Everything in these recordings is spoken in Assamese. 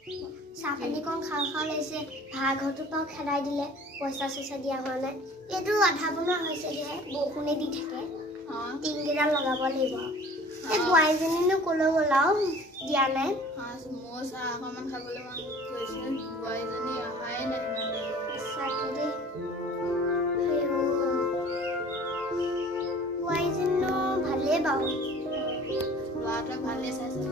চাহপানী কম খাওঁ খাওঁ লাগিছে ভাড়াঘৰটোৰ পৰাও খেদাই দিলে পইচা চইচা দিয়া হোৱা নাই এইটো আধা বনোৱা হৈছে যে বৰষুণে দি থাকে টিংকেইডাল লগাব লাগিব এই বোৱাৰীজনীনো ক'লৈ গ'ল আৰু দিয়া নাই মোৰ চাহ অকণমান খাবলৈ মন গৈছে বোৱাৰীজনী অহাই নাই সঁচাকৈ দেই বোৱাৰীজনীনো ভালেই বাৰু ল'ৰাটোৱে ভালেই চাইছে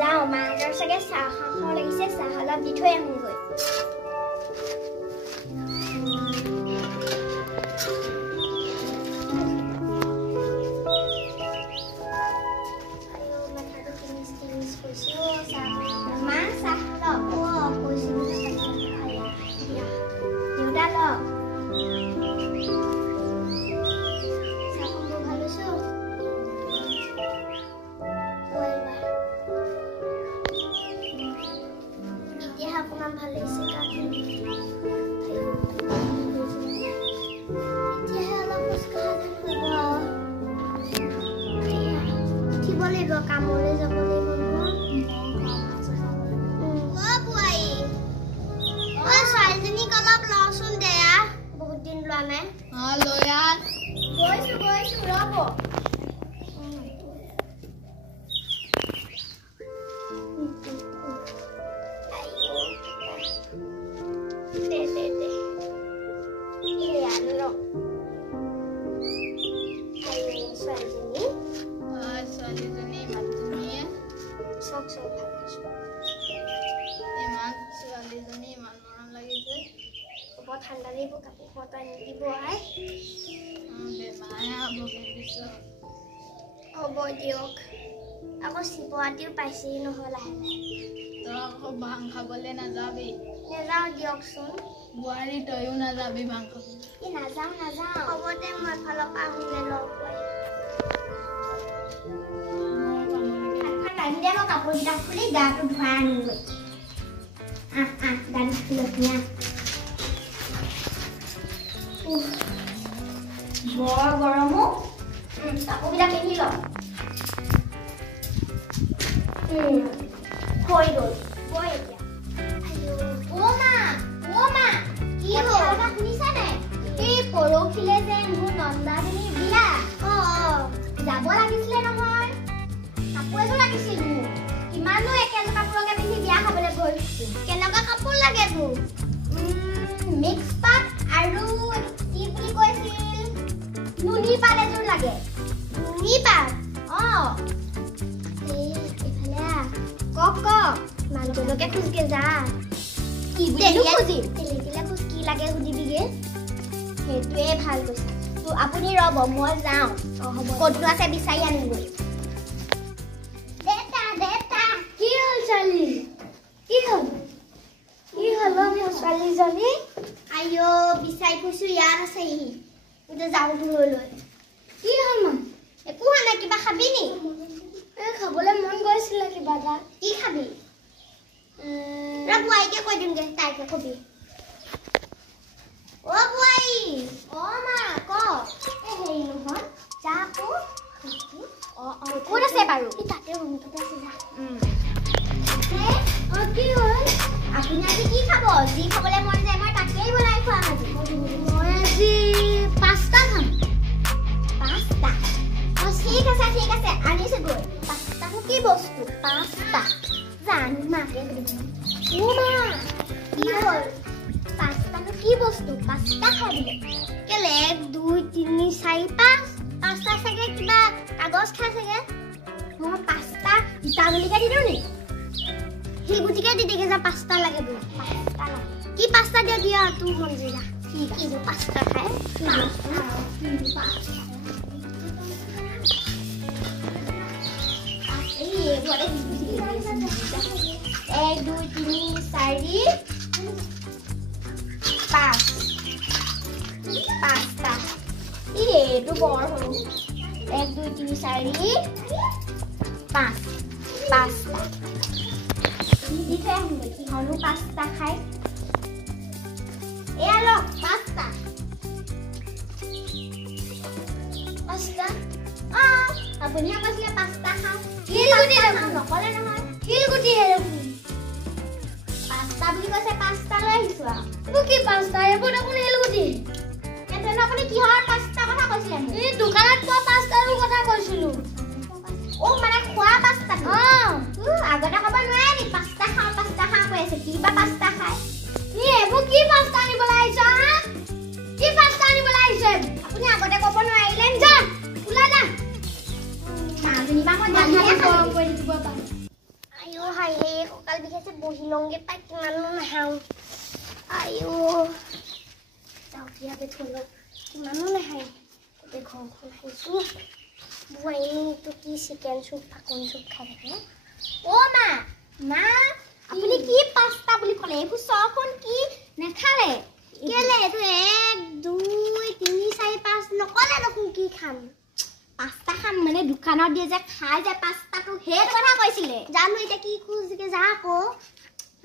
যাওঁ মাহঁতৰ চাগে চাহ খাওঁ লাগিছে চাহ অলপ দি থৈ আহোঁগৈ মা চাহ লওক কৈছিলোঁ দেউতা লওক চাহ খাব ভাল হৈছোঁ এতিয়াহে অকণমান ভাল লাগিছে এতিয়াহে অলপ খোজকঢ়া যেন হ'ব উঠিব লাগিব কামলৈ যাব লাগিব নহয় ছোৱালীজনীক অলপ লচোন দেয়া বহুত দিন লোৱা নাই গৈছো ৰ'ব ছোৱালীজনী ইমান ধুনীয়া চব ভাল পাইছোঁ ছোৱালীজনী ইমান মৰম লাগিছে হ'ব ঠাণ্ডা লাগিব কাপোৰ কটা নিদিব বেমাৰে হ'বগৈ পিছত হ'ব দিয়ক আকৌ শিৱৰাত্ৰিও পাইছেহি নহয় লাহে লাহে তই আকৌ ভাং খাবলৈ নাযাবি নেযাওঁ দিয়কচোন বোৱাৰী তয়ো নাযাবি ভাং খাবলৈ নাযাওঁ হ'ব দে মই এফালৰ পৰা আহোঁগৈ লগ পাই মই কাপোৰকেইটা খুলি গাটো ধুৱাই আনোগৈ গাড়ী ধুনীয়া বৰ গৰমো কাপোৰকেইটা পিন্ধি ল হৈ গ'ল গৈ এতিয়া কি হ'ল শুনিছানে এই পৰহিলে যে মোৰ নন্দাজনী বিয়া যাব লাগিছিলে নহয় কাপোৰ এযোৰ লাগিছিল মোক কিমানো একেযোৰ কাপোৰকে পিন্ধি বিয়া খাবলৈ গৈছো কেনেকুৱা কাপোৰ লাগে তোক মিক্স পাট আৰু কি বুলি কৈছিল নুনি পাট এযোৰ লাগে নুনি পাট এইফালে ক মানুহজনকে খোজকে যা কি বুলি খুজিম তেলেকিলে খোজ কি লাগে সুধিবিগে সেইটোৱে ভাল কৈছে তো আপুনি ৰ'ব মই যাওঁ হ'ব ক'তনো আছে বিচাৰি আনিমগৈ কি হ'ল ছোৱালী কি হ'ল মোৰ ছোৱালীজনী আইঅ বিচাৰি ফুৰিছোঁ ইয়াত আছে এতিয়া যাওঁ লৈ কি হ'ল মা একো হোৱা নাই কিবা খাবি নি খাবলৈ মন গৈছিলে কিবা এটা কি খাবি বোৱাৰীকে কৈ দিমগে তাইকে কবি বোৱাৰী মা ক হেৰি নহয় যা আকৌ ক'ত আছে বাৰু তাতে ৰুমটোতে আছে যা কি হ'ল আপুনি আজি কি খাব যি খাবলৈ মন যায় মই তাকেই বনাই খোৱাম আজি মই আজি পাস্তা খাম পাস্তা ঠিক আছে আনিছে গৈ পাস্তাটো কি বস্তু পাস্তা জানো মাকে মা কি হ'ল পাস্তাটো কি বস্তু পাস্তা খাই বোলে কেলে 1 2 3 4 5 পাস্তা চাগে কিবা কাগজ খাই চাগে মই পাস্তা ইটালিকে দি দিওঁ নি শিলগুটিকে দি দেখে যা পাস্তা লাগে বোলে পাস্তা লাগে কি পাস্তা দিয়া তোৰ মন যা ঠিক আছে পাস্তা খাই एक दो तीन चारि पाँच पाँचटा ये बर हूँ 1 2 3 4 5 पाँचटा দি থৈ আহিম দেখি হনু পাঁচটা খাই এয়া ল পাঁচটা পাঁচটা আপুনি আপুনিয়ে কৈছিলে পাস্তা খাওঁ শিলগুটি নকলে নহয় শিলগুটি পাস্তা বুলি কৈছে পাস্তা লৈ আহিছো আৰু কি পাস্তা এইবোৰ দেখোন শিলগুটি এতেন আপুনি কিহৰ পাস্তা কথা কৈছিলে এই দোকানত পোৱা পাস্তাৰ কথা কৈছিলো ও মানে খোৱা পাস্তা আগতে ক'ব নোৱাৰে নি পাস্তা খাওঁ কৈ আছে কিবা পাস্তা খায় এইবোৰ কি পাস্তা আনিবলৈ আহিছ কি পাস্তা আনিবলৈ আহিছে আপুনি আগতে ক'ব নোৱাৰিলে যা ওলা যা মাজনিবা মই জানিয়ে গৰম কৰি দিব পাৰোঁ আইও হাই হে কঁকাল বিষাইছে বহি লওঁগে পাই কিমানো নাখাওঁ আইও চাউকিয়াতে থলো কিমানো নাখায় গোটেই ঘৰখন খাইছোঁ বোৱাৰীটো কি চিকেন চুপ ফাকন চুপ খাই থাকে অ' মা আপুনি কি পাস্তা বুলি ক'লে এইবোৰ চখন কি নেখালে কেলে এইটো 1 2 3 4 5 নকলে দেখোন কি খাম পাস্তা খাম মানে দোকানত দিয়ে যে খাই যে পাস্তাটো হেড কথা কৈছিলে জানো এটা কি খুজিকে যা আকৌ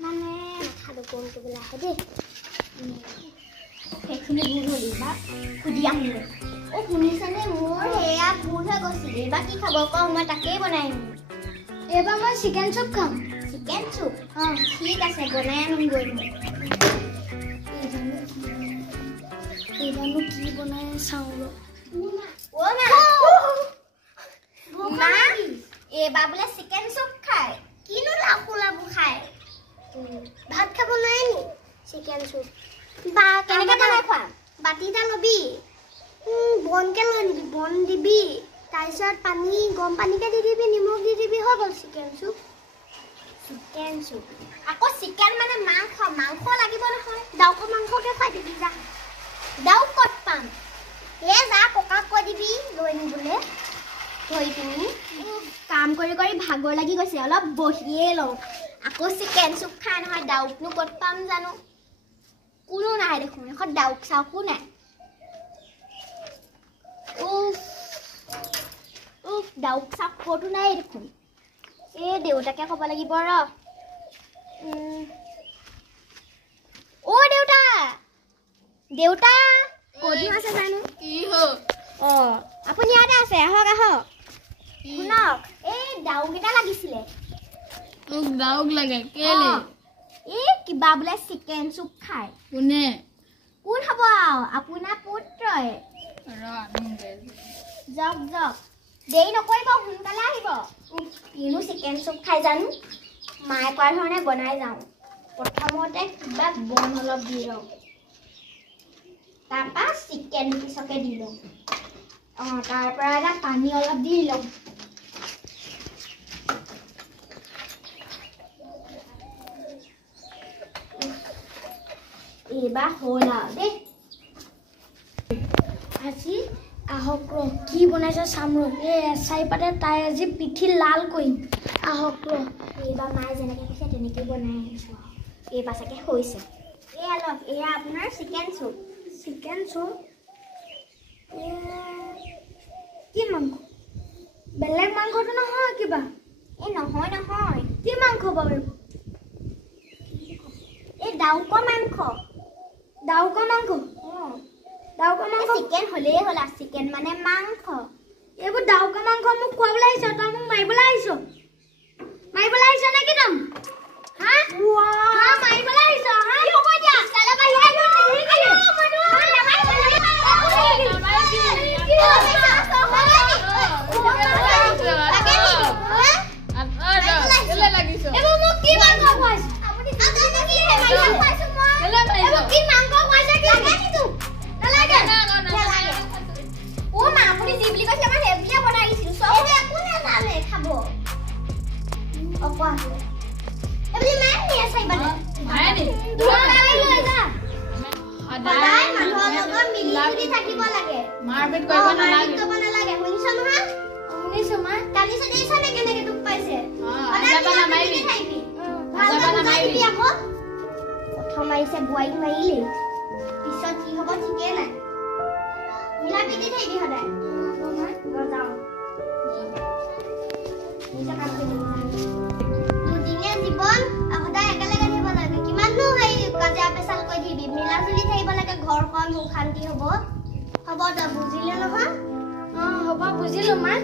মানে খালো কোন কবলা আহে দেই সেইখিনি ভুল হলি বা খুদি আহিলে ও শুনিছেনে মোৰ হেয়া ভুল হৈ গৈছিল এবাৰ কি খাব কওঁ মই তাকেই বনাইম এবাৰ মই চিকেন চুপ খাম চিকেন চুপ ঠিক আছে বনাই আনিম গৈ এইবাৰনো কি বনাই চাওঁ এবাৰ বোলে চিকেন চুপ খায় কিনো লাবু খায় ভাত খাব নোৱাৰে নি চিকেন চুপ বা কেনেকৈ বনাই খোৱা বাতি এটা ল'বি বনকে লৈ নিবি বন দিবি তাৰপিছত পানী গৰম পানীকে দি দিবি নিমখ দি দিবি হৈ গ'ল চিকেন চুপ আকৌ চিকেন মানে মাংস লাগিব নহয় ডাউকৰ মাংসকে খাই দিবি যা ডাউক ক'ত পাম যা ককাক কৈ দিবি লৈ নিবলৈ থৈ পিনি কাম কৰি ভাগৰ লাগি গৈছে অলপ বহিয়ে লওঁ আকৌ চিকেন চুপ খাই নহয় ডাউকনো ক'ত পাম জানো কোনো নাই দেখোন এখন ডাউক চাউকো নাই ডাউক চাউক ক'তো নাই দেখোন এই দেউতাকে ক'ব লাগিব ৰ ও দেউতা ক'তো আছে জানো কি হ'ল আপুনি ইয়াতে আছে আহক শুনক এই ডাউক এটা লাগিছিলে মোক ডাউক লাগে কেলে এই কিবা বোলে চিকেন চুপ খায় কোনে কোন হ'ব আপোনাৰ পুত্ৰই যাওক দেৰি নকৰিব সোনকালে আহিব কিনো চিকেন চুপ খাই জানো মায়ে কোৱা ধৰণে বনাই যাওঁ প্ৰথমতে কিবা বন অলপ দি লওঁ তাৰপৰা চিকেন পিছকে দি লওঁ তাৰ পৰা এটা পানী অলপ দি লওঁ এইবাৰ হ'ল আৰু দেই আজি আহক ৰ কি বনাইছে চাম ৰ এই এচাই পাতে তাই আজি পিঠি লাল কৰিম আহক ৰ এইবাৰ মায়ে যেনেকৈ কৈছে তেনেকৈ বনাই আহিছোঁ এইবাৰ চাগে হৈছে এয়া লওক এয়া আপোনাৰ চিকেন চুপ কি মাংস বেলেগ মাংসটো নহয় কিবা এই নহয় কি মাংস বাৰু এই ডাউকৰ মাংস চিকেন হ'লেই হ'ল চিকেন মানে মাংস এইবোৰ ডাউকৰ মাংস মোক খুৱাবলৈ আহিছ তই মোক মাৰিবলৈ আহিছ নেকি তম মাৰিবলৈ আহিছ হ'ব দিয়া মাৰপিট কৰিব নালাগে শুনিছ নহয় শুনিছো মা কালি সে দেইছ নে কেনেকে দুখ পাইছে আকৌ প্ৰথম আহিছে বুৱাইক মাৰিলে পিছত কি হ'ব ঠিকে নাই মিলা পিটি থাকিবি সদায় দুদিনীয়া জীৱন সদায় একেলগে থাকিব লাগে কিমাননো কাজিয়া পেচাল কৰি থাকিবি মিলা জুলি থাকিব লাগে ঘৰখন শান্তি হ'ব তই বুজিলে নহয় হ'ব বুজিলো মা